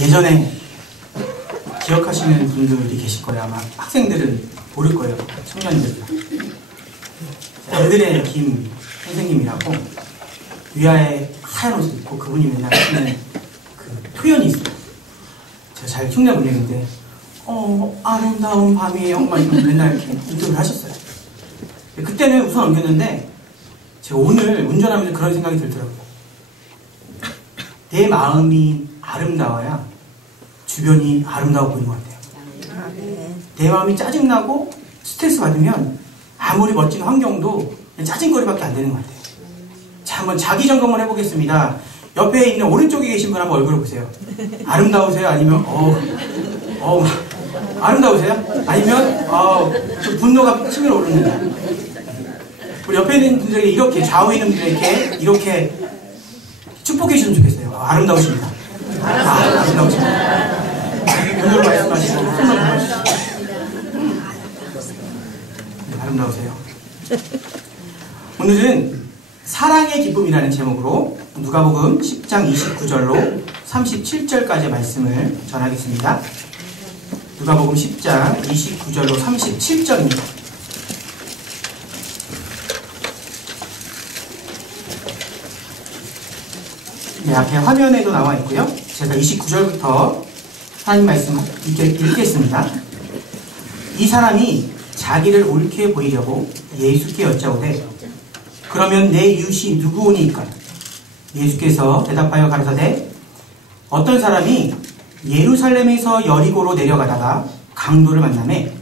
예전에 기억하시는 분들이 계실 거예요. 아마 학생들은 모를 거예요. 청년들. 알드레 김 선생님이라고 위아래 하얀 옷을 입고 그분이 맨날 하시는 그 표현이 있어요. 제가 잘 흉내 못 내는데 아름다운 밤이에요. 막 맨날 이렇게 인터뷰를 하셨어요. 그때는 우선 넘겼는데 제가 오늘 운전하면서 그런 생각이 들더라고요. 내 마음이 아름다워야 주변이 아름다워 보이는 것 같아요. 내 마음이 짜증나고 스트레스 받으면 아무리 멋진 환경도 짜증거리밖에 안 되는 것 같아요. 자, 한번 자기 점검을 해보겠습니다. 옆에 있는 오른쪽에 계신 분 한번 얼굴을 보세요. 아름다우세요? 아니면 아름다우세요? 아니면 좀 분노가 치밀어 오르는데. 우리 옆에 있는 분들에게 이렇게 좌우에 있는 분들에게 이렇게 축복해 주시면 좋겠어요. 아름다우십니다. 아름다우십니다. 눈으로 말씀하시고 손으로 보여주시고 아름다우세요. 오늘은 사랑의 기쁨이라는 제목으로 누가복음 10장 29절로 37절까지의 말씀을 전하겠습니다. 누가복음 10장 29절로 37절입니다. 네, 앞에 화면에도 나와 있고요. 제가 29절부터 하나님 말씀 읽겠습니다. 이 사람이 자기를 옳게 보이려고 예수께 여짜오되 그러면 내 이웃이 누구오니까? 예수께서 대답하여 가라사대 어떤 사람이 예루살렘에서 여리고로 내려가다가 강도를 만나매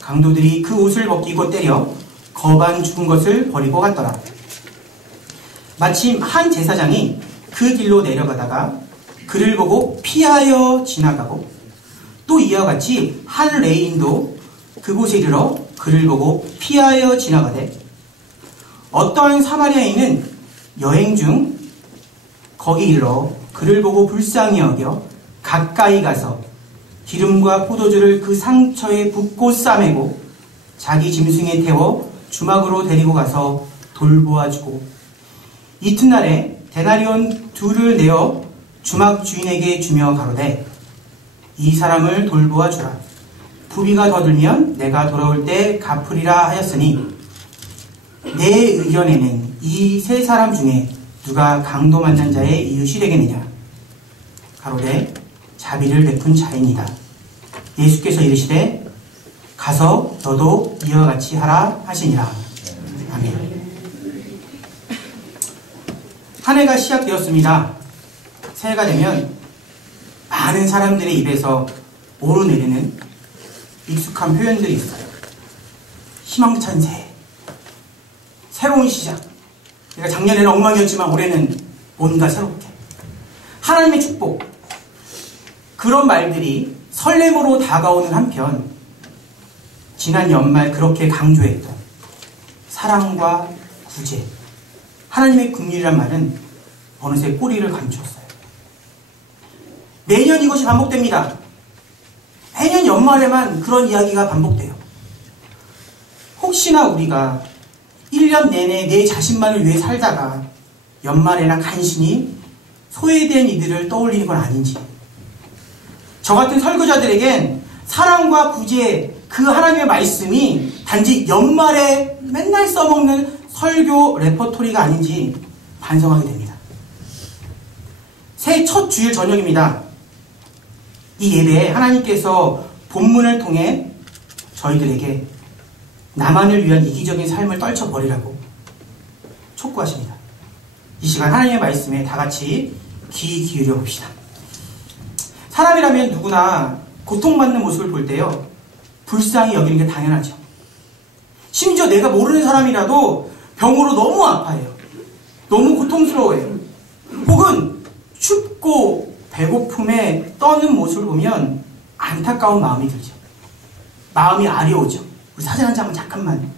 강도들이 그 옷을 벗기고 때려 거반 죽은 것을 버리고 갔더라. 마침 한 제사장이 그 길로 내려가다가 그를 보고 피하여 지나가고 또 이와 같이 한 레인도 그곳에 이르러 그를 보고 피하여 지나가되 어떠한 사마리아인은 여행 중 거기 이르러 그를 보고 불쌍히 여겨 가까이 가서 기름과 포도주를 그 상처에 붓고 싸매고 자기 짐승에 태워 주막으로 데리고 가서 돌보아주고 이튿날에 데나리온 2를 내어 주막 주인에게 주며 가로되 이 사람을 돌보아 주라. 부비가 더 들면 내가 돌아올 때 갚으리라 하였으니 내 의견에는 이 세 사람 중에 누가 강도 만난 자의 이웃이 되겠느냐. 가로되 자비를 베푼 자이니이다. 예수께서 이르시되 가서 너도 이와 같이 하라 하시니라. 아멘. 한 해가 시작되었습니다. 새해가 되면 많은 사람들의 입에서 오르내리는 익숙한 표현들이 있어요. 희망찬 새해, 새로운 시작. 그러니까 작년에는 엉망이었지만 올해는 뭔가 새롭게. 하나님의 축복. 그런 말들이 설렘으로 다가오는 한편 지난 연말 그렇게 강조했던 사랑과 구제, 하나님의 긍휼이란 말은 어느새 꼬리를 감추었어요. 매년 이것이 반복됩니다. 매년 연말에만 그런 이야기가 반복돼요. 혹시나 우리가 1년 내내 내 자신만을 위해 살다가 연말에나 간신히 소외된 이들을 떠올리는 건 아닌지. 저 같은 설교자들에겐 사랑과 구제, 그 하나님의 말씀이 단지 연말에 맨날 써먹는 설교 레퍼토리가 아닌지 반성하게 됩니다. 새해 첫 주일 저녁입니다. 이 예배에 하나님께서 본문을 통해 저희들에게 나만을 위한 이기적인 삶을 떨쳐버리라고 촉구하십니다. 이 시간 하나님의 말씀에 다 같이 귀 기울여 봅시다. 사람이라면 누구나 고통받는 모습을 볼 때요, 불쌍히 여기는 게 당연하죠. 심지어 내가 모르는 사람이라도 병으로 너무 아파해요. 너무 고통스러워해요. 혹은 춥고 배고픔에 떠는 모습을 보면 안타까운 마음이 들죠. 마음이 아려오죠. 우리 사진 한 장만 잠깐만.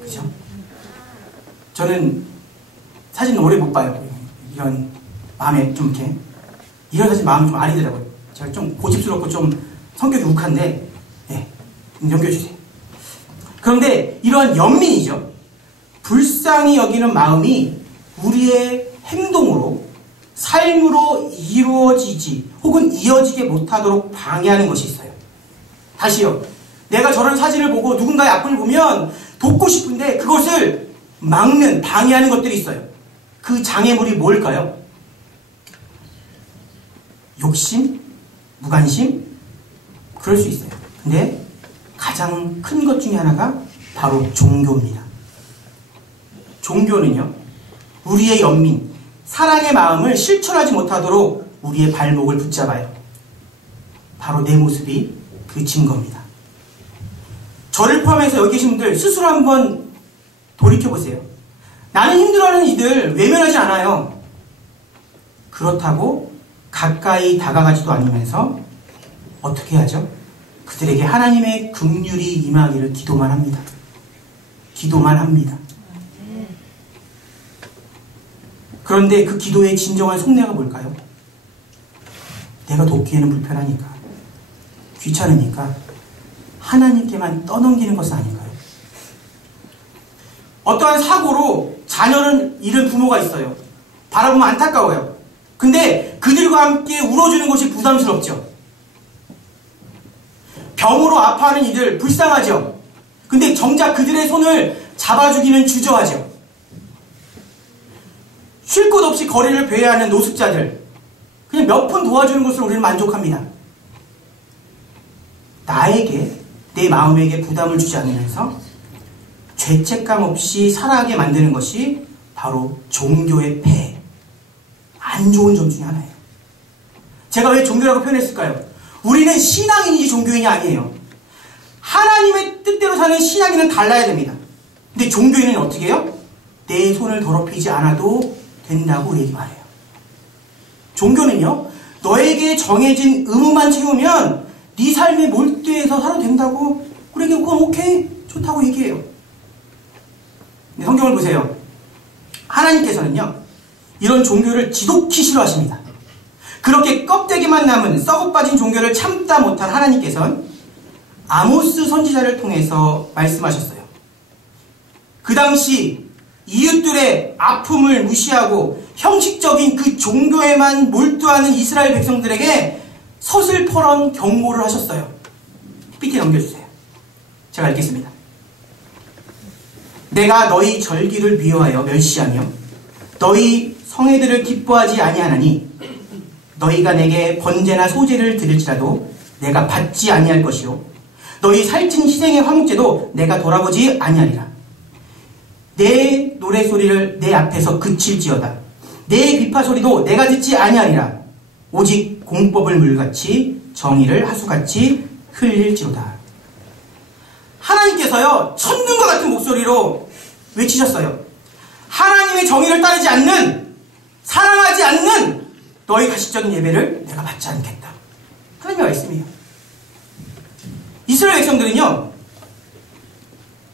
그죠? 저는 사진 오래 못 봐요. 이런 마음에 좀 이렇게, 이런 사진 마음이 좀 아리더라고요. 제가 좀 고집스럽고 좀 성격이 욱한데, 네, 넘겨주세요. 그런데 이러한 연민이죠. 불쌍히 여기는 마음이 우리의 행동으로 삶으로 이루어지지 혹은 이어지게 못하도록 방해하는 것이 있어요. 다시요. 내가 저런 사진을 보고 누군가의 아픔을 보면 돕고 싶은데 그것을 막는, 방해하는 것들이 있어요. 그 장애물이 뭘까요? 욕심? 무관심? 그럴 수 있어요. 근데 가장 큰 것 중에 하나가 바로 종교입니다. 종교는요, 우리의 연민, 사랑의 마음을 실천하지 못하도록 우리의 발목을 붙잡아요. 바로 내 모습이 그 증거입니다. 저를 포함해서 여기 계신 분들 스스로 한번 돌이켜보세요. 나는 힘들어하는 이들 외면하지 않아요. 그렇다고 가까이 다가가지도 않으면서 어떻게 하죠? 그들에게 하나님의 긍휼이 임하기를 기도만 합니다. 기도만 합니다. 그런데 그 기도의 진정한 속내가 뭘까요? 내가 돕기에는 불편하니까, 귀찮으니까 하나님께만 떠넘기는 것은 아닌가요? 어떠한 사고로 자녀를 잃은 부모가 있어요. 바라보면 안타까워요. 근데 그들과 함께 울어주는 것이 부담스럽죠. 병으로 아파하는 이들 불쌍하죠. 근데 정작 그들의 손을 잡아주기는 주저하죠. 쉴 것 없이 거리를 배회하는 노숙자들, 그냥 몇 푼 도와주는 것으로 우리는 만족합니다. 나에게, 내 마음에게 부담을 주지 않으면서 죄책감 없이 살아가게 만드는 것이 바로 종교의 폐해, 안 좋은 점 중에 하나예요. 제가 왜 종교라고 표현했을까요? 우리는 신앙인이지 종교인이 아니에요. 하나님의 뜻대로 사는 신앙인은 달라야 됩니다. 근데 종교인은 어떻게 해요? 내 손을 더럽히지 않아도 된다고 우리에게 말해요. 종교는요, 너에게 정해진 의무만 채우면 네 삶에 몰두해서 살아도 된다고 우리에게 그건 오케이, 좋다고 얘기해요. 근데 성경을 보세요. 하나님께서는요, 이런 종교를 지독히 싫어하십니다. 그렇게 껍데기만 남은 썩어빠진 종교를 참다 못한 하나님께서는 아모스 선지자를 통해서 말씀하셨어요. 그 당시 이웃들의 아픔을 무시하고 형식적인 그 종교에만 몰두하는 이스라엘 백성들에게 서슬퍼런 경고를 하셨어요. PPT 넘겨주세요. 제가 읽겠습니다. 내가 너희 절기를 미워하여 멸시하며 너희 성회들을 기뻐하지 아니하나니 너희가 내게 번제나 소제를 드릴지라도 내가 받지 아니할 것이요 너희 살찐 희생의 화목제도 내가 돌아보지 아니하리라. 내 노래소리를 내 앞에서 그칠지어다. 내 비파소리도 내가 듣지 아니하리라. 오직 공법을 물같이 정의를 하수같이 흘릴지로다. 하나님께서요, 천둥과 같은 목소리로 외치셨어요. 하나님의 정의를 따르지 않는, 사랑하지 않는 너희 가식적인 예배를 내가 받지 않겠다. 하나님의 말씀이에요. 이스라엘 백성들은요,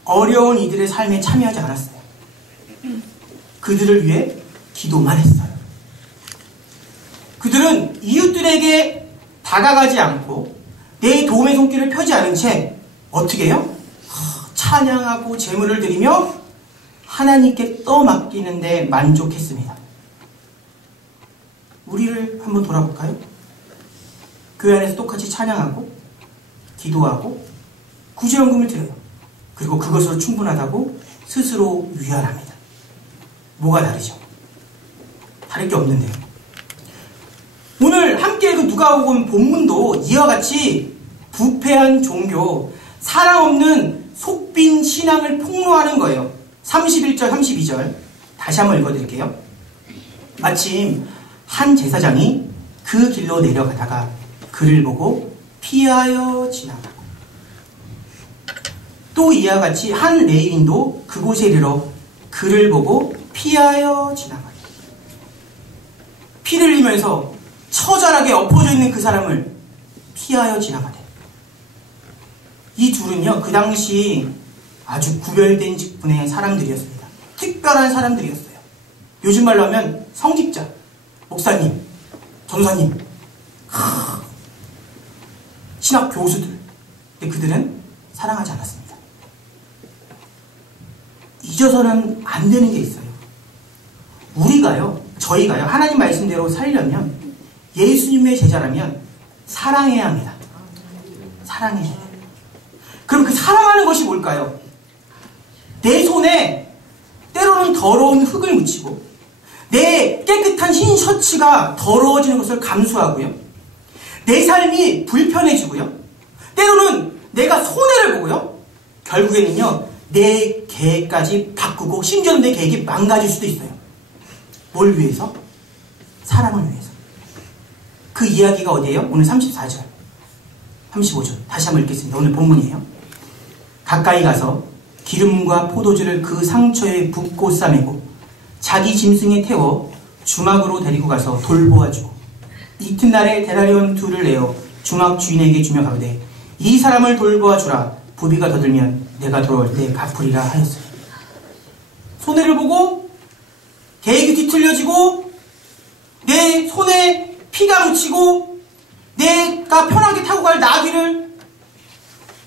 어려운 이들의 삶에 참여하지 않았어요. 그들을 위해 기도만 했어요. 그들은 이웃들에게 다가가지 않고 내 도움의 손길을 펴지 않은 채 어떻게 해요? 찬양하고 제물을 드리며 하나님께 떠맡기는 데 만족했습니다. 우리를 한번 돌아볼까요? 교회 안에서 똑같이 찬양하고 기도하고 구제연금을 드려요. 그리고 그것으로 충분하다고 스스로 위안합니다. 뭐가 다르죠? 다를 게 없는데요. 오늘 함께 읽은 누가복음 본문도 이와 같이 부패한 종교, 사랑 없는 속빈 신앙을 폭로하는 거예요. 31절, 32절 다시 한번 읽어드릴게요. 마침 한 제사장이 그 길로 내려가다가 그를 보고 피하여 지나가고 또 이와 같이 한 레위인도 그곳에 이르러 그를 보고 피하여 지나가고 피를 흘리면서 처절하게 엎어져 있는 그 사람을 피하여 지나가대. 이 둘은요, 그 당시 아주 구별된 직분의 사람들이었습니다. 특별한 사람들이었어요. 요즘 말로 하면 성직자, 목사님, 전사님, 신학 교수들. 근데 그들은 사랑하지 않았습니다. 잊어서는 안 되는 게 있어요. 우리가요, 저희가요, 하나님 말씀대로 살려면, 예수님의 제자라면 사랑해야 합니다. 사랑해야 해요. 그럼 그 사랑하는 것이 뭘까요? 내 손에 때로는 더러운 흙을 묻히고 내 깨끗한 흰 셔츠가 더러워지는 것을 감수하고요. 내 삶이 불편해지고요. 때로는 내가 손해를 보고요. 결국에는요, 내 계획까지 바꾸고 심지어는 내 계획이 망가질 수도 있어요. 뭘 위해서? 사랑을 위해서. 그 이야기가 어디예요? 오늘 34절, 35절 다시 한번 읽겠습니다. 오늘 본문이에요. 가까이 가서 기름과 포도주를 그 상처에 붓고 싸매고 자기 짐승에 태워 주막으로 데리고 가서 돌보아주고 이튿날에 데나리온 둘을 내어 주막 주인에게 주며 가로되 이 사람을 돌보아주라. 부비가 더 들면 내가 돌아올 때 갚으리라 하였어요. 손해를 보고 계획이 뒤틀려지고 내 손에 피가 묻히고 내가 편하게 타고 갈 나귀를,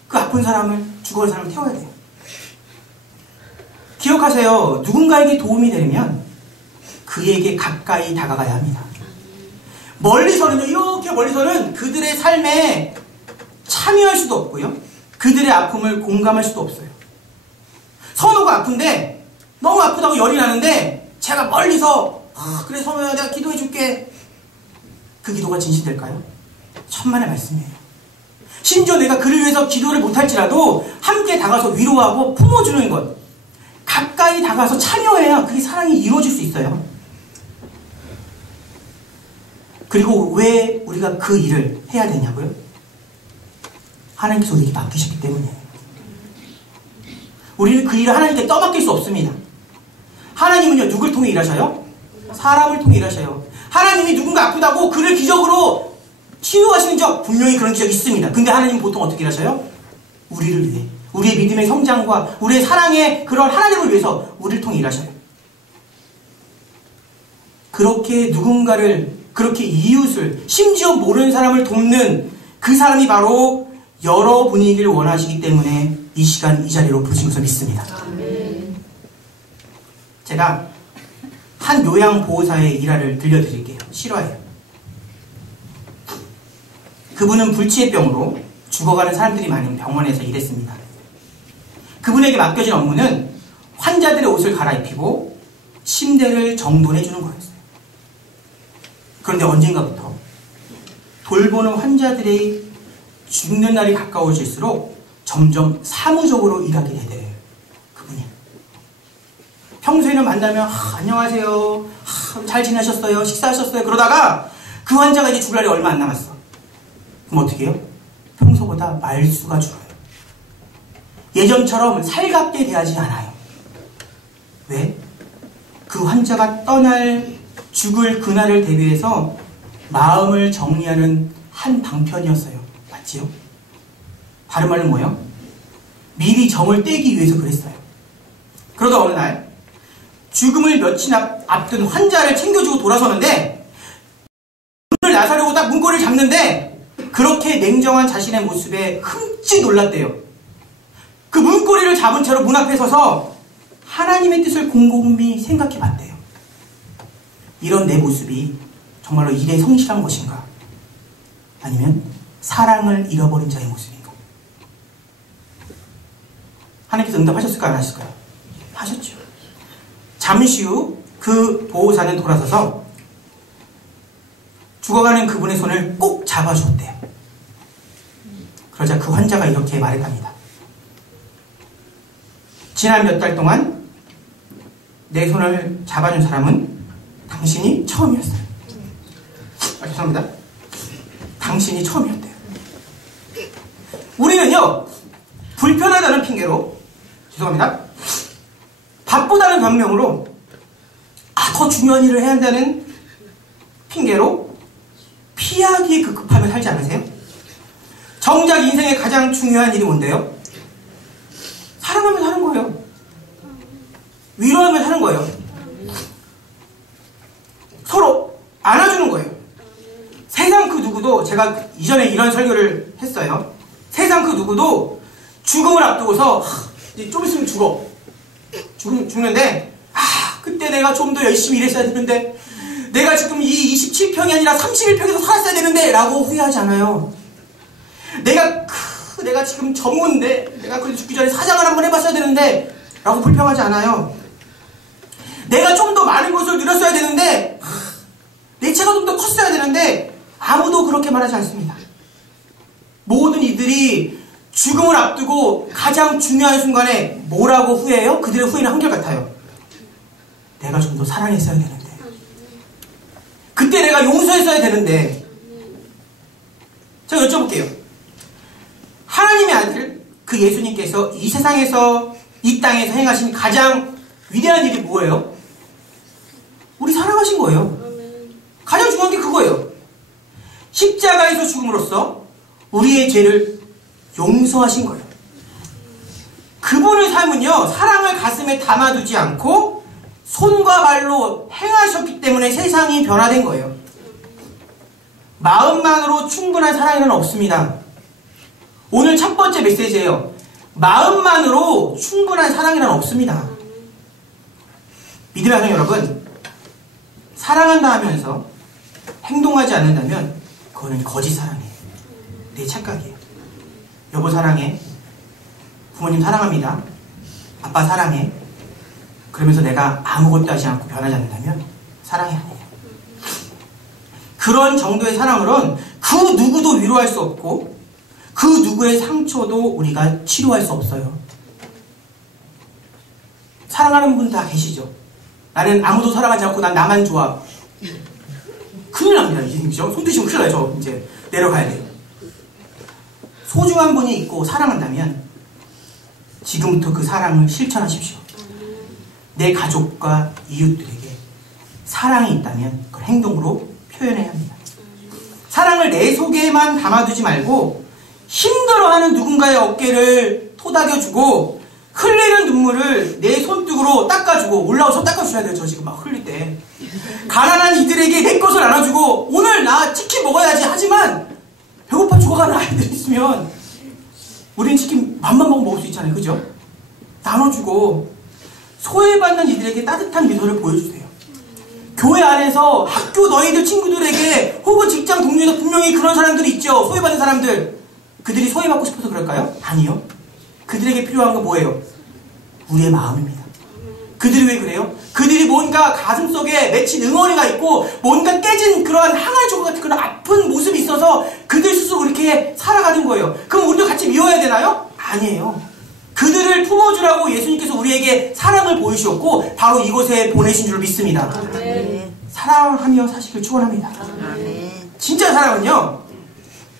그 아픈 사람을, 죽어갈 사람을 태워야 돼요. 기억하세요. 누군가에게 도움이 되려면 그에게 가까이 다가가야 합니다. 멀리서는요, 이렇게 멀리서는 그들의 삶에 참여할 수도 없고요. 그들의 아픔을 공감할 수도 없어요. 선호가 아픈데 너무 아프다고 열이 나는데 제가 멀리서 그래 선호야 내가 기도해 줄게. 그 기도가 진실될까요? 천만의 말씀이에요. 심지어 내가 그를 위해서 기도를 못할지라도 함께 다가서 위로하고 품어주는 것, 가까이 다가서 참여해야 그게 사랑이 이루어질 수 있어요. 그리고 왜 우리가 그 일을 해야 되냐고요? 하나님께서 우리에게 맡기셨기 때문이에요. 우리는 그 일을 하나님께 떠맡길 수 없습니다. 하나님은요, 누굴 통해 일하셔요? 사람을 통해 일하셔요. 하나님이 누군가 아프다고 그를 기적으로 치유하시는 적 분명히 그런 기적이 있습니다. 근데 하나님은 보통 어떻게 일하셔요? 우리를 위해, 우리의 믿음의 성장과 우리의 사랑의 그런 하나님을 위해서 우리를 통해 일하셔요. 그렇게 누군가를, 그렇게 이웃을, 심지어 모르는 사람을 돕는 그 사람이 바로 여러분이길 원하시기 때문에 이 시간 이 자리로 부르신 것을 믿습니다. 제가 한 요양보호사의 일화를 들려드릴게요. 실화예요. 그분은 불치의병으로 죽어가는 사람들이 많은 병원에서 일했습니다. 그분에게 맡겨진 업무는 환자들의 옷을 갈아입히고 침대를 정돈해주는 거였어요. 그런데 언젠가부터 돌보는 환자들의 죽는 날이 가까워질수록 점점 사무적으로 일하게 되더래요. 그분이. 평소에는 만나면 안녕하세요. 잘 지내셨어요? 식사하셨어요? 그러다가 그 환자가 이제 죽을 날이 얼마 안 남았어. 그럼 어떻게 해요? 평소보다 말수가 줄어요. 예전처럼 살갑게 대하지 않아요. 왜? 그 환자가 떠날 죽을 그날을 대비해서 마음을 정리하는 한 방편이었어요. 맞지요? 다른 말은 뭐예요? 미리 정을 떼기 위해서 그랬어요. 그러다 어느 날 죽음을 며칠 앞둔 환자를 챙겨주고 돌아서는데 문을 나서려고 딱 문고리를 잡는데 그렇게 냉정한 자신의 모습에 흠칫 놀랐대요. 그 문고리를 잡은 채로 문 앞에 서서 하나님의 뜻을 곰곰이 생각해 봤대요. 이런 내 모습이 정말로 일에 성실한 것인가? 아니면 사랑을 잃어버린 자의 모습인가? 하나님께서 응답하셨을까요? 안 하셨을까요? 하셨죠. 잠시 후 그 보호사는 돌아서서 죽어가는 그분의 손을 꼭 잡아주었대요. 그러자 그 환자가 이렇게 말했답니다. 지난 몇 달 동안 내 손을 잡아준 사람은 당신이 처음이었어요. 죄송합니다. 당신이 처음이었대요. 우리는요, 불편하다는 핑계로, 죄송합니다, 바쁘다는 변명으로, 더 중요한 일을 해야 한다는 핑계로 피하기에 급급하며 살지 않으세요? 정작 인생의 가장 중요한 일이 뭔데요? 사랑하며 사는 거예요. 위로하며 사는 거예요. 서로 안아주는 거예요. 세상 그 누구도, 제가 이전에 이런 설교를 했어요. 세상 그 누구도 죽음을 앞두고서 이제 좀 있으면 죽는데 그때 내가 좀 더 열심히 일했어야 되는데 내가 지금 이 27평이 아니라 31평에서 살았어야 되는데 라고 후회하지 않아요. 내가 지금 전무인데 내가 그 죽기 전에 사장을 한번 해봤어야 되는데 라고 불평하지 않아요. 내가 좀 더 많은 것을 누렸어야 되는데 내 차가 좀 더 컸어야 되는데 아무도 그렇게 말하지 않습니다. 모든 이들이 죽음을 앞두고 가장 중요한 순간에 뭐라고 후회해요? 그들의 후회는 한결같아요. 내가 좀 더 사랑했어야 되는데, 그때 내가 용서했어야 되는데. 제가 여쭤볼게요. 하나님의 아들 그 예수님께서 이 세상에서 이 땅에서 행하신 가장 위대한 일이 뭐예요? 우리 사랑하신 거예요. 가장 중요한 게 그거예요. 십자가에서 죽음으로써 우리의 죄를 용서하신 거예요. 그분의 삶은요, 사랑을 가슴에 담아두지 않고 손과 발로 행하셨기 때문에 세상이 변화된 거예요. 마음만으로 충분한 사랑이란 없습니다. 오늘 첫 번째 메시지예요. 마음만으로 충분한 사랑이란 없습니다. 믿음의 사랑 여러분, 사랑한다 하면서 행동하지 않는다면 그거는 거짓 사랑이에요. 내 착각이에요. 여보 사랑해, 부모님 사랑합니다, 아빠 사랑해, 그러면서 내가 아무것도 하지 않고 변하지 않는다면 사랑이 아니에요. 그런 정도의 사랑으로는 그 누구도 위로할 수 없고 그 누구의 상처도 우리가 치료할 수 없어요. 사랑하는 분 다 계시죠? 나는 아무도 사랑하지 않고 난 나만 좋아. 큰일 납니다. 이제 손 드시면 큰일 나요. 저 이제 내려가야 돼요. 소중한 분이 있고 사랑한다면 지금부터 그 사랑을 실천하십시오. 내 가족과 이웃들에게 사랑이 있다면 그걸 행동으로 표현해야 합니다. 사랑을 내 속에만 담아두지 말고 힘들어하는 누군가의 어깨를 토닥여주고 흘리는 눈물을 내 손등으로 닦아주고, 올라와서 닦아줘야 돼요. 저 지금 막 흘릴 때. 가난한 이들에게 내 것을 나눠주고, 오늘 나 치킨 먹어야지 하지만 배고파 죽어가는 아이들 있으면 우린 치킨 밥만 먹을 수 있잖아요. 그죠? 나눠주고 소외받는 이들에게 따뜻한 미소를 보여주세요. 교회 안에서 학교 너희들 친구들에게 혹은 직장 동료에서 분명히 그런 사람들이 있죠. 소외받는 사람들. 그들이 소외받고 싶어서 그럴까요? 아니요. 그들에게 필요한 건 뭐예요? 우리의 마음입니다. 그들이 왜 그래요? 그들이 뭔가 가슴속에 맺힌 응어리가 있고 뭔가 깨진 그러한 항아리 조각 같은 그런 아픈 모습이 있어서 그들 스스로 그렇게 살아가는 거예요. 그럼 우리도 같이 미워야 되나요? 아니에요. 그들을 품어주라고 예수님께서 우리에게 사랑을 보이셨고 바로 이곳에 보내신 줄 믿습니다. 아멘. 사랑하며 사시길 축원합니다. 아멘. 진짜 사랑은요,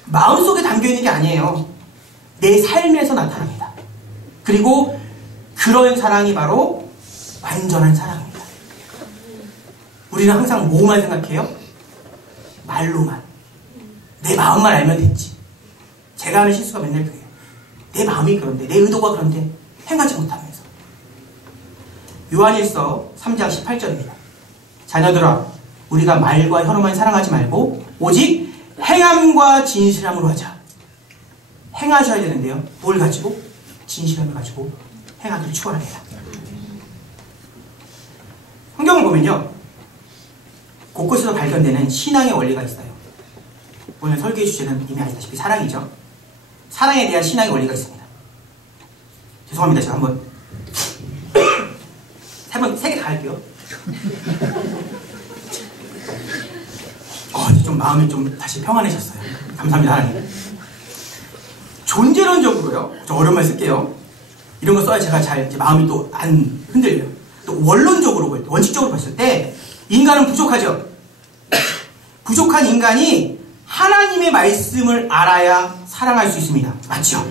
마음속에 담겨있는 게 아니에요. 내 삶에서 나타납니다. 그리고 그런 사랑이 바로 완전한 사랑입니다. 우리는 항상 뭐만 생각해요? 말로만. 내 마음만 알면 됐지. 제가 하는 실수가 맨날 그래요. 내 마음이 그런데, 내 의도가 그런데 행하지 못하면서. 요한일서 3장 18절입니다. 자녀들아, 우리가 말과 혀로만 사랑하지 말고 오직 행함과 진실함으로 하자. 행하셔야 되는데요. 뭘 가지고? 진실함을 가지고 행하기를 축원합니다. 성경을 보면요, 곳곳에서 발견되는 신앙의 원리가 있어요. 오늘 설교의 주제는 이미 아시다시피 사랑이죠. 사랑에 대한 신앙의 원리가 있습니다. 죄송합니다. 제가 한번 세 개 다 할게요. 좀 마음이 좀 다시 평안해졌어요. 감사합니다, 하나님. 존재론적으로요, 좀 어려운 말 쓸게요. 이런 거 써야 제가 잘 이제 마음이 또 안 흔들려요. 또 원론적으로, 원칙적으로 봤을 때 인간은 부족하죠. 부족한 인간이 하나님의 말씀을 알아야 사랑할 수 있습니다. 맞죠?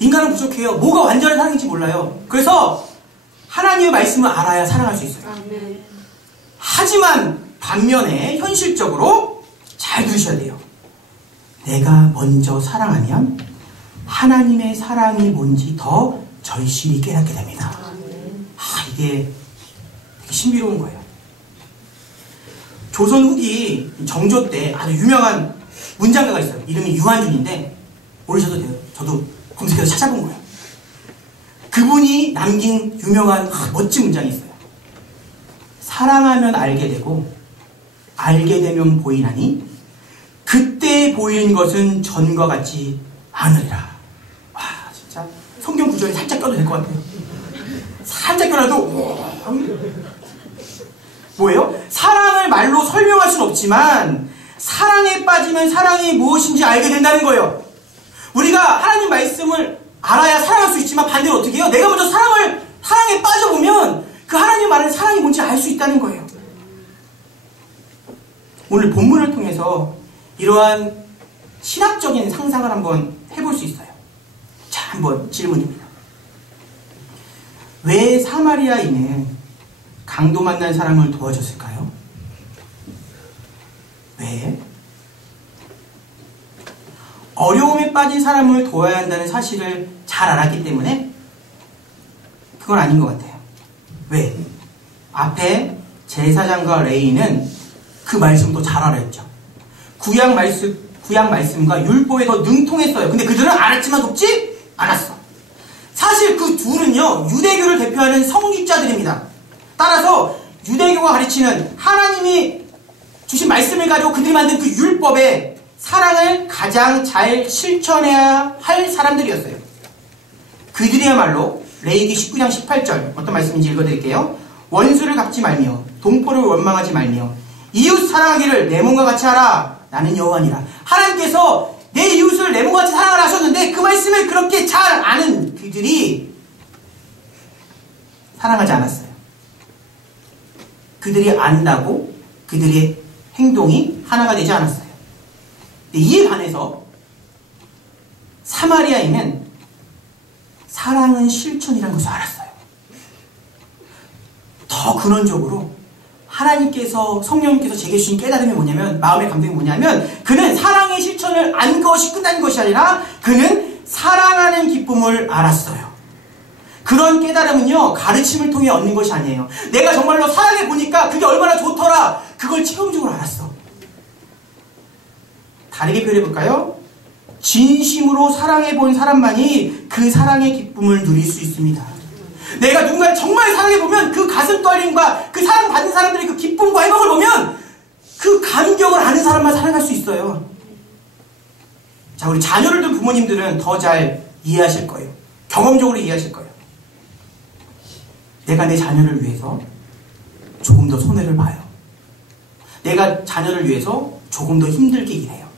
인간은 부족해요. 뭐가 완전한 사랑인지 몰라요. 그래서 하나님의 말씀을 알아야 사랑할 수 있어요. 하지만 반면에 현실적으로 잘 들으셔야 돼요. 내가 먼저 사랑하면 하나님의 사랑이 뭔지 더 절실히 깨닫게 됩니다. 이게 되게 신비로운 거예요. 조선 후기 정조 때 아주 유명한 문장가가 있어요. 이름이 유한준인데 모르셔도 돼요. 저도 검색해서 찾아본 거예요. 그분이 남긴 유명한 멋진 문장이 있어요. 사랑하면 알게 되고 알게 되면 보이나니 그때 보이는 것은 전과 같지 않으리라. 와, 진짜 성경 구절에 살짝 껴도 될 것 같아요. 살짝 껴놔도 뭐예요? 사랑을 말로 설명할 수는 없지만 사랑에 빠지면 사랑이 무엇인지 알게 된다는 거예요. 우리가 하나님 말씀을 알아야 사랑할 수 있지만 반대로 어떻게 해요? 내가 먼저 사랑에 빠져보면 그 하나님 말하는 사랑이 뭔지 알 수 있다는 거예요. 오늘 본문을 통해서 이러한 신학적인 상상을 한번 해볼 수 있어요. 자, 한번 질문입니다. 왜 사마리아인은 강도 만난 사람을 도와줬을까요? 왜? 어려움에 빠진 사람을 도와야 한다는 사실을 잘 알았기 때문에? 그건 아닌 것 같아요. 왜? 앞에 제사장과 레위인은 그 말씀도 잘 알았죠. 구약 말씀과 율법에 더 능통했어요. 근데 그들은 알았지만 돕지 않았어. 사실 그 둘은요, 유대교를 대표하는 성직자들입니다. 따라서 유대교가 가르치는 하나님이 주신 말씀을 가지고 그들이 만든 그 율법에 사랑을 가장 잘 실천해야 할 사람들이었어요. 그들이야말로 레위기 19장 18절 어떤 말씀인지 읽어드릴게요. 원수를 갚지 말며 동포를 원망하지 말며 이웃 사랑하기를 내 몸과 같이 하라. 나는 여호와니라. 하나님께서 내 이웃을 내 몸과 같이 사랑하라 하셨는데 그 말씀을 그렇게 잘 아는 그들이 사랑하지 않았어요. 그들이 안다고 그들의 행동이 하나가 되지 않았어요. 이에 반해서 사마리아인은 사랑은 실천이라는 것을 알았어요. 더 근원적으로 하나님께서, 성령님께서 제게 주신 깨달음이 뭐냐면, 마음의 감동이 뭐냐면, 그는 사랑의 실천을 안 것이 끝난 것이 아니라 그는 사랑하는 기쁨을 알았어요. 그런 깨달음은요, 가르침을 통해 얻는 것이 아니에요. 내가 정말로 사랑해 보니까 그게 얼마나 좋더라, 그걸 체험적으로 알았어. 다르게 표현해 볼까요? 진심으로 사랑해 본 사람만이 그 사랑의 기쁨을 누릴 수 있습니다. 내가 누군가를 정말 사랑해보면 그 가슴 떨림과 그 사랑받는 사람들의 그 기쁨과 행복을 보면 그 감격을 아는 사람만 사랑할 수 있어요. 자, 우리 자녀를 둔 부모님들은 더 잘 이해하실 거예요. 경험적으로 이해하실 거예요. 내가 내 자녀를 위해서 조금 더 손해를 봐요. 내가 자녀를 위해서 조금 더 힘들게 일해요.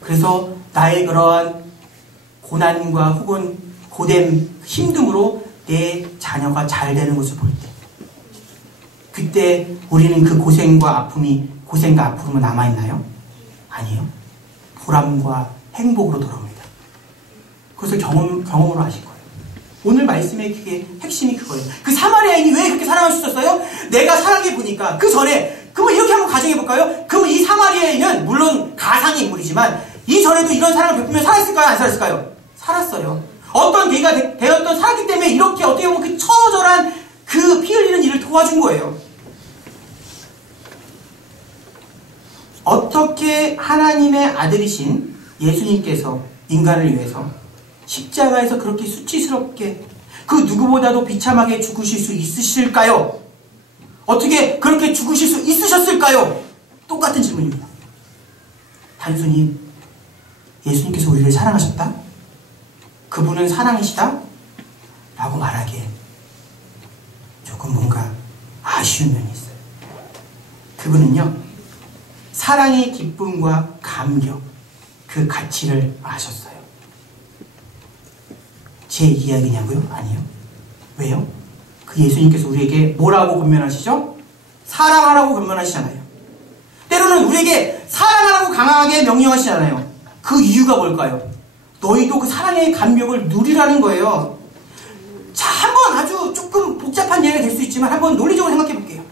그래서 나의 그러한 고난과 혹은 고됨, 힘듦으로 내 자녀가 잘 되는 것을 볼 때, 그때 우리는 그 고생과 아픔으로 남아있나요? 아니요. 보람과 행복으로 돌아옵니다. 그것을 경험으로 아실 거예요. 오늘 말씀의 그게 핵심이 그거예요. 그 사마리아인이 왜 그렇게 사랑할 수 있었어요? 내가 사랑해 보니까 그 전에, 그러면 이렇게 한번 가정해 볼까요? 그러면 이 사마리아인은 물론 가상의 인물이지만 이 전에도 이런 사랑을 베푸며 살았을까요? 안 살았을까요? 살았어요. 어떤 계기가 되었던 살았기 때문에 이렇게 어떻게 보면 그 처절한 그 피 흘리는 일을 도와준 거예요. 어떻게 하나님의 아들이신 예수님께서 인간을 위해서 십자가에서 그렇게 수치스럽게 그 누구보다도 비참하게 죽으실 수 있으실까요? 어떻게 그렇게 죽으실 수 있으셨을까요? 똑같은 질문입니다. 단순히 예수님께서 우리를 사랑하셨다? 그분은 사랑이시다? 라고 말하기에 조금 뭔가 아쉬운 면이 있어요. 그분은요, 사랑의 기쁨과 감격, 그 가치를 아셨어요. 제 이야기냐고요? 아니요. 왜요? 그 예수님께서 우리에게 뭐라고 권면하시죠? 사랑하라고 권면하시잖아요. 때로는 우리에게 사랑하라고 강하게 명령하시잖아요. 그 이유가 뭘까요? 너희도 그 사랑의 감격을 누리라는 거예요. 자, 한번 아주 조금 복잡한 이야기가 될 수 있지만 한번 논리적으로 생각해 볼게요.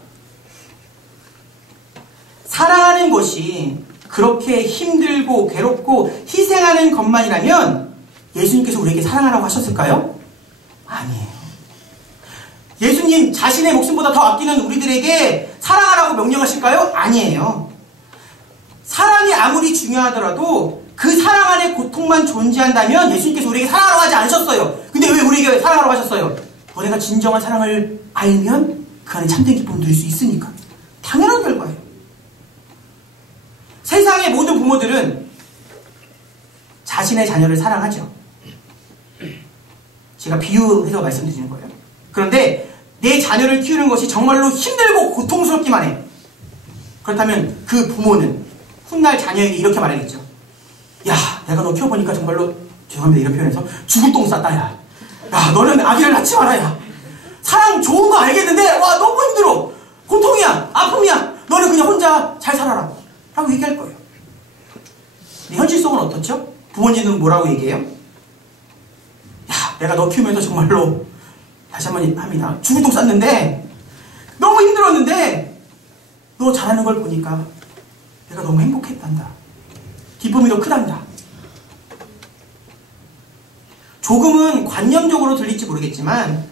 사랑하는 것이 그렇게 힘들고 괴롭고 희생하는 것만이라면 예수님께서 우리에게 사랑하라고 하셨을까요? 아니에요. 예수님 자신의 목숨보다 더 아끼는 우리들에게 사랑하라고 명령하실까요? 아니에요. 사랑이 아무리 중요하더라도 그 사랑 안에 고통만 존재한다면 예수님께서 우리에게 사랑하라고 하지 않으셨어요. 근데 왜 우리에게 사랑하라고 하셨어요? 너네가 진정한 사랑을 알면 그 안에 참된 기쁨을 누릴 수 있으니까. 당연한 결과예요. 부모들은 자신의 자녀를 사랑하죠. 제가 비유해서 말씀드리는 거예요. 그런데 내 자녀를 키우는 것이 정말로 힘들고 고통스럽기만 해. 그렇다면 그 부모는 훗날 자녀에게 이렇게 말하겠죠. 야, 내가 너 키워보니까 정말로, 죄송합니다 이런 표현해서, 죽을 똥 쌌다 야. 야, 너는 아기를 낳지 마라 야. 사랑 좋은 거 알겠는데 와 너무 힘들어. 고통이야. 아픔이야. 너는 그냥 혼자 잘 살아라 라고 얘기할 거예요. 현실 속은 어떻죠? 부모님은 뭐라고 얘기해요? 야, 내가 너 키우면서 정말로, 다시 한번 합니다, 죽을 똥 쌌는데 너무 힘들었는데 너 잘하는 걸 보니까 내가 너무 행복했단다. 기쁨이 더 크단다. 조금은 관념적으로 들릴지 모르겠지만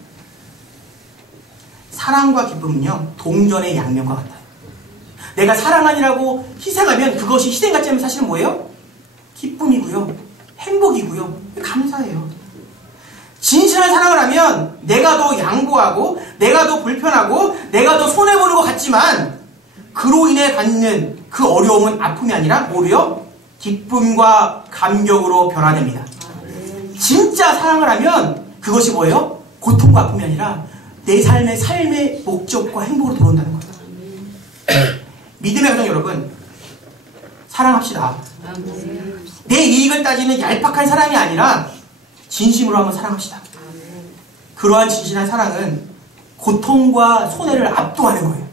사랑과 기쁨은요 동전의 양면과 같아요. 내가 사랑하니라고 희생하면 그것이 희생 같지 않으면 사실은 뭐예요? 기쁨이고요, 행복이고요, 감사해요. 진실한 사랑을 하면 내가 더 양보하고 내가 더 불편하고 내가 더 손해보는 것 같지만 그로 인해 받는 그 어려움은 아픔이 아니라 뭐래요? 기쁨과 감격으로 변화됩니다. 진짜 사랑을 하면 그것이 뭐예요? 고통과 아픔이 아니라 내 삶의 목적과 행복으로 돌아온다는 거예요. 믿음의 가정 여러분, 사랑합시다. 내 이익을 따지는 얄팍한 사랑이 아니라 진심으로 한번 사랑합시다. 그러한 진실한 사랑은 고통과 손해를 압도하는 거예요.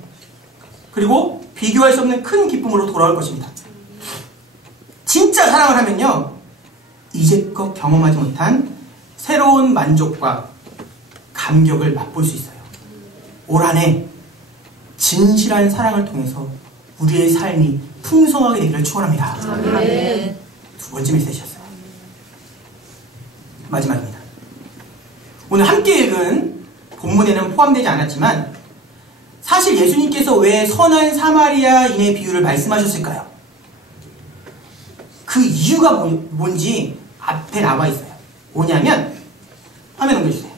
그리고 비교할 수 없는 큰 기쁨으로 돌아올 것입니다. 진짜 사랑을 하면요 이제껏 경험하지 못한 새로운 만족과 감격을 맛볼 수 있어요. 올 한 해 진실한 사랑을 통해서 우리의 삶이 풍성하게 되기를 축원합니다. 두 번째 메시지였어요. 마지막입니다. 오늘 함께 읽은 본문에는 포함되지 않았지만 사실 예수님께서 왜 선한 사마리아인의 비유를 말씀하셨을까요? 그 이유가 뭔지 앞에 나와 있어요. 뭐냐면 화면 넘겨주세요.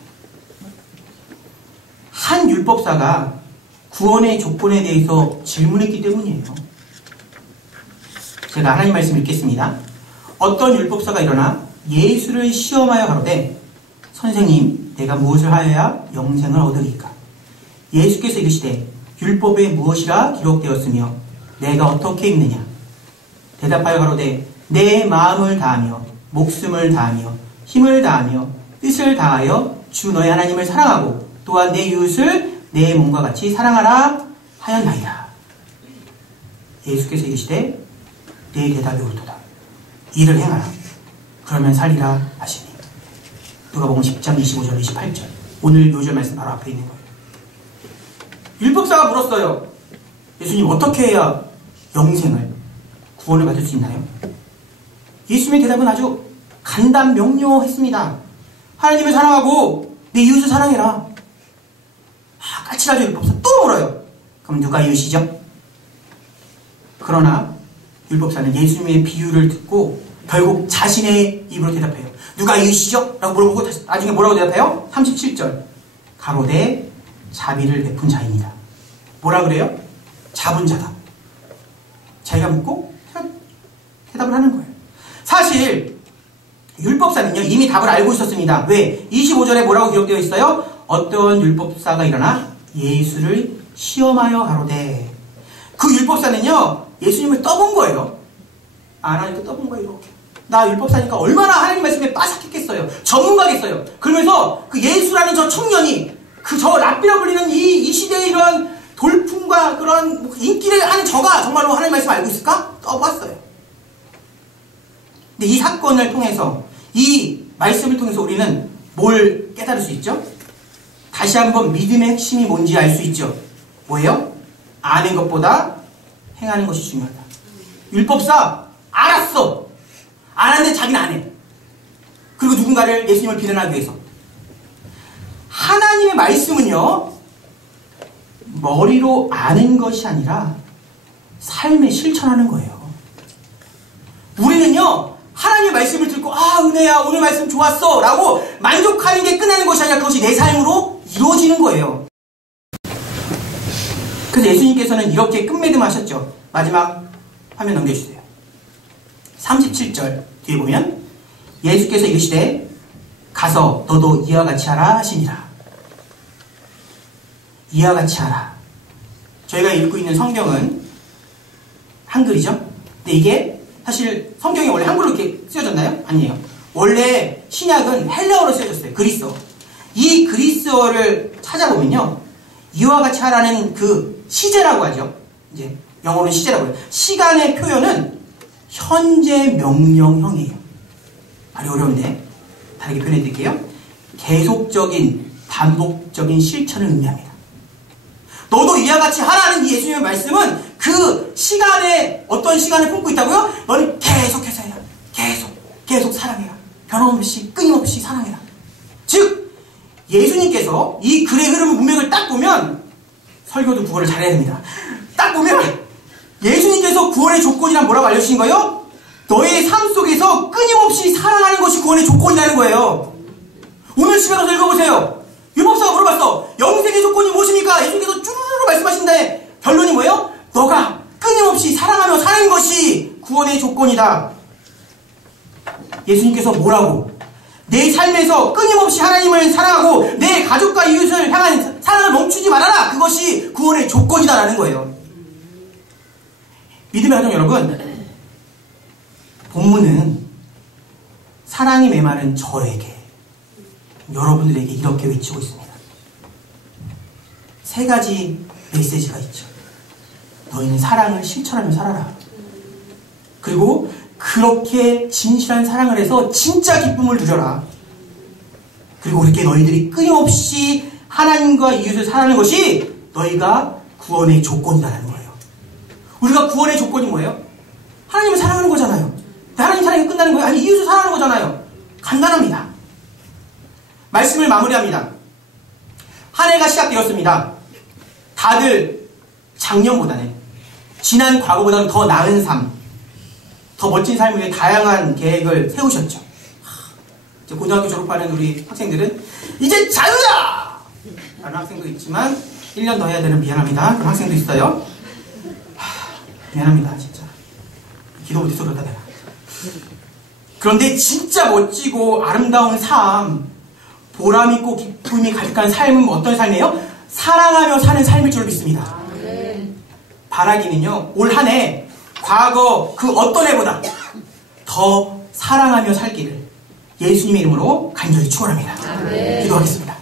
한 율법사가 구원의 조건에 대해서 질문했기 때문이에요. 제가 하나님 말씀 읽겠습니다. 어떤 율법사가 일어나 예수를 시험하여 가로되 선생님 내가 무엇을 하여야 영생을 얻으리까? 예수께서 이르시되 율법에 무엇이라 기록되었으며 내가 어떻게 읽느냐? 대답하여 가로되 내 마음을 다하며 목숨을 다하며 힘을 다하며 뜻을 다하여 주 너의 하나님을 사랑하고 또한 내 이웃을 내 몸과 같이 사랑하라 하였나이다. 예수께서 이르시되 내 대답이 옳도다. 이를 행하라. 그러면 살리라 하시니. 누가복음 10장 25절 28절. 오늘 요절 말씀 바로 앞에 있는 거예요. 율법사가 물었어요. 예수님 어떻게 해야 영생을 구원을 받을 수 있나요? 예수님의 대답은 아주 간단 명료했습니다. 하나님을 사랑하고 내 이웃을 사랑해라. 까칠하죠 율법사. 또 물어요. 그럼 누가 이웃이죠? 그러나 율법사는 예수님의 비유를 듣고 결국 자신의 입으로 대답해요. 누가 이웃이죠? 라고 물어보고 나중에 뭐라고 대답해요? 37절. 가로되 자비를 베푼 자입니다. 뭐라 그래요? 잡은 자다. 자기가 묻고 대답을 하는 거예요. 사실 율법사는요 이미 답을 알고 있었습니다. 왜? 25절에 뭐라고 기록되어 있어요? 어떤 율법사가 일어나 예수를 시험하여 가로되. 그 율법사는요 예수님을 떠본 거예요. 안 하니까 떠본 거예요. 이렇게. 나 율법사니까 얼마나 하나님 말씀에 빠삭했겠어요. 전문가겠어요. 그러면서 그 예수라는 저 청년이 그 저 랍비라 불리는 이 시대의 이런 돌풍과 그런 인기를 하는 저가 정말로 하나님 말씀 알고 있을까? 떠봤어요. 근데 이 사건을 통해서 이 말씀을 통해서 우리는 뭘 깨달을 수 있죠? 다시 한번 믿음의 핵심이 뭔지 알 수 있죠. 뭐예요? 아는 것보다 행하는 것이 중요하다. 율법사 알았어. 알았는데 자기는 안 해. 그리고 누군가를 예수님을 비난하기 위해서. 하나님의 말씀은요 머리로 아는 것이 아니라 삶에 실천하는 거예요. 우리는요 하나님의 말씀을 듣고 은혜야 오늘 말씀 좋았어 라고 만족하는 게 끝나는 것이 아니라 그것이 내 삶으로 이루어지는 거예요. 그래서 예수님께서는 이렇게 끝맺음 하셨죠. 마지막 화면 넘겨주세요. 37절 뒤에 보면 예수께서 이르시되 가서 너도 이와 같이 하라 하시니라. 이와 같이 하라. 저희가 읽고 있는 성경은 한글이죠. 근데 이게 사실 성경이 원래 한글로 이렇게 쓰여졌나요? 아니에요. 원래 신약은 헬라어로 쓰여졌어요. 그리스어. 이 그리스어를 찾아보면요, 이와 같이 하라는 그 시제라고 하죠. 이제 영어로는 시제라고 해요. 시간의 표현은 현재 명령형이에요. 말이 어려운데 다르게 표현해 드릴게요. 계속적인 반복적인 실천을 의미합니다. 너도 이와 같이 하라는 이 예수님의 말씀은 그 시간에 어떤 시간을 품고 있다고요? 너는 계속해서 해라. 계속 사랑해라. 변함없이 끊임없이 사랑해라. 즉 예수님께서 이 글의 흐름 문맥을 딱 보면, 설교도 구원을 잘해야 됩니다. 딱 보면 예수님께서 구원의 조건이란 뭐라고 알려주신 거예요? 너의 삶 속에서 끊임없이 사랑하는 것이 구원의 조건이라는 거예요. 오늘 집에 가서 읽어보세요. 율법사가 물어봤어. 영생의 조건이 무엇입니까? 예수님께서 쭈르르 말씀하신데 결론이 뭐예요? 너가 끊임없이 사랑하며 사는 것이 구원의 조건이다. 예수님께서 뭐라고? 내 삶에서 끊임없이 하나님을 사랑하고 내 가족과 이웃을 향한 사랑을 멈추지 말아라. 그것이 구원의 조건이다라는 거예요. 믿음의 가족 여러분, 본문은 사랑이 메마른 저에게, 여러분들에게 이렇게 외치고 있습니다. 세 가지 메시지가 있죠. 너희는 사랑을 실천하며 살아라. 그리고 그렇게 진실한 사랑을 해서 진짜 기쁨을 누려라. 그리고 그렇게 너희들이 끊임없이 하나님과 이웃을 사랑하는 것이 너희가 구원의 조건이라는 거예요. 우리가 구원의 조건이 뭐예요? 하나님을 사랑하는 거잖아요. 하나님 사랑이 끝나는 거예요? 아니, 이웃을 사랑하는 거잖아요. 간단합니다. 말씀을 마무리합니다. 한 해가 시작되었습니다. 다들 작년보다는, 지난 과거보다는 더 나은 삶, 더 멋진 삶을 위해 다양한 계획을 세우셨죠. 이제 고등학교 졸업하는 우리 학생들은 이제 자유다! 라는 학생도 있지만 1년 더 해야 되는, 미안합니다, 그런 학생도 있어요. 미안합니다, 진짜. 기도 못해서 그러다 내가. 그런데 진짜 멋지고 아름다운 삶, 보람있고 기쁨이 가득한 삶은 어떤 삶이에요? 사랑하며 사는 삶일 줄 믿습니다. 바라기는요, 올 한 해 과거 그 어떤 해보다 더 사랑하며 살기를 예수님의 이름으로 간절히 축원합니다. 기도하겠습니다.